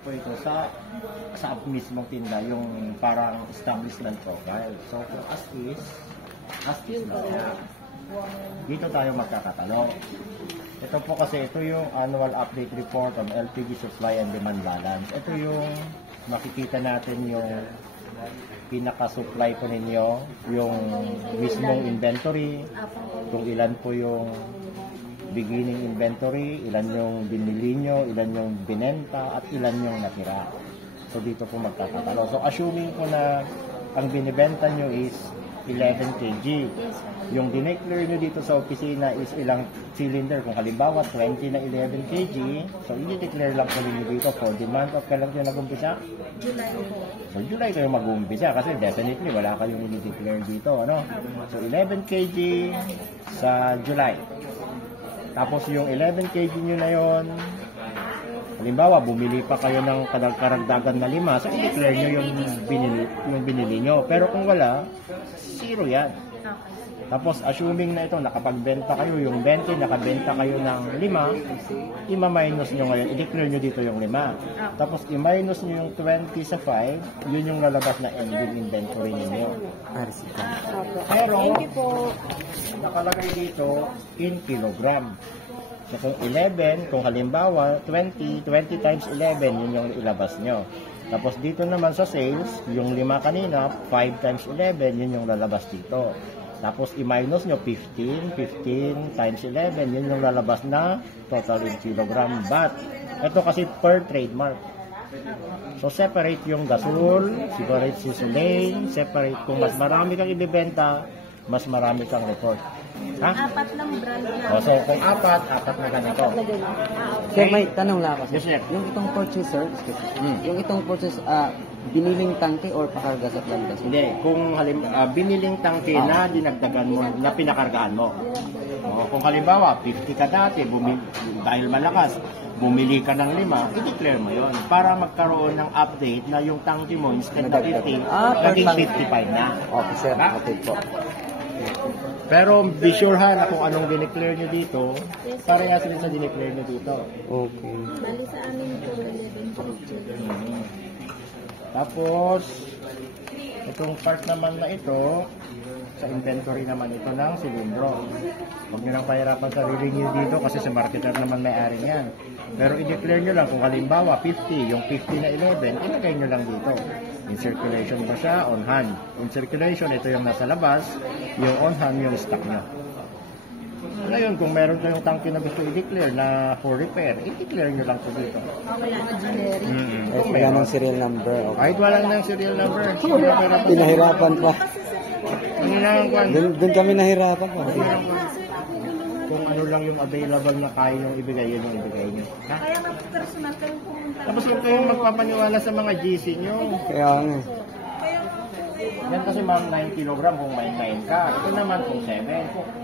po ito sa mismong tinda, yung parang establishment profile. So, as is na yan. Dito tayo magkakatalog. Ito po kasi, ito yung annual update report on LPG supply and demand balance. Ito yung makikita natin yung pinaka-supply po ninyo, yung mismong inventory, kung ilan po yung beginning inventory, ilan yung binili nyo, ilan yung binenta, at ilan yung natira. So, dito po magkakatalo. So, assuming po na ang binibenta nyo is 11 kg. Yung dineclare nyo dito sa opisina is ilang cylinder. Kung halimbawa, 20 na 11 kg, so, i-declare lang po ninyo dito for the month of kailan kayo nag-umpisa? July po. So, July kayo mag-umpisa kasi definitely wala kayong i-declare dito. Ano? So, 11 kg sa July. Tapos yung 11 kg nyo na yon, halimbawa, bumili pa kayo ng karagdagan na 5, so i-declare nyo yung binili nyo. Pero kung wala, zero yan. Tapos, assuming na ito, nakapagbenta kayo, yung 20, nakabenta kayo ng 5, i-minus nyo ngayon, i-declare nyo dito yung 5. Tapos, i-minus nyo yung 20 sa 5, yun yung lalabas na ending inventory ninyo. Pero, nakalagay dito in kilogram. So, kung 11, kung halimbawa 20 times 11, yun yung ilabas nyo. Tapos dito naman sa sales, yung 5 kanina, 5 times 11, yun yung lalabas dito. Tapos i-minus nyo 15 times 11, yun yung lalabas na total in kilogram. But, ito kasi per trademark. So, separate yung gasol, separate si Sulain, separate kung mas marami kang ibibenta, mas marami kang report. Ha? 4 lang brand na. O, so, kung 4 na ganito. Sir, may tanong lang ako. Yes, sir. Yung itong purchaser, yung itong purchase, biniling tangke or pakargas at landas? Hindi. Kung biniling tangke na dinagdagan mo, na pinakargaan mo. O, kung halimbawa, 50 ka dati, dahil malakas, bumili ka ng 5, i-declare mo yon para magkaroon ng update na yung tangke mo, instead na 50, naging 55 na. Okay, sir. Okay po. Pero be sure ha na kung anong dineclare nyo dito, parehas rin sa dineclare nyo dito. Okay. Bali sa amin po, 11 kg. Tapos, itong part naman na ito, sa inventory naman ito ng silindro. Huwag nyo lang pahirapan sarili nyo dito kasi sa marketer naman may-ari yan. Pero i-declare nyo lang kung halimbawa 50, yung 50 na 11, ilagay nyo lang dito. In circulation ba siya? On hand. In circulation, ito yung nasa labas, yung on hand yung stock nyo. Ngayon, kung meron kayong tangke na gusto i-declare na for repair, i-declare nyo lang po dito. Wala na generic. Wala ng serial number. Okay. Kahit wala ng serial number, Pinahirapan pa. Doon kami nahirapan pa. Kung ano lang yung available na kaya yung ibigay, yun yung ibigay nyo. Ha? Kaya nga po personal kayong pumunta. Tapos kung kayong magpapaniwala sa mga GC nyo, Kaya nga. yan kasi mga 9 kg kung may 9 ka. Ito naman kung 7.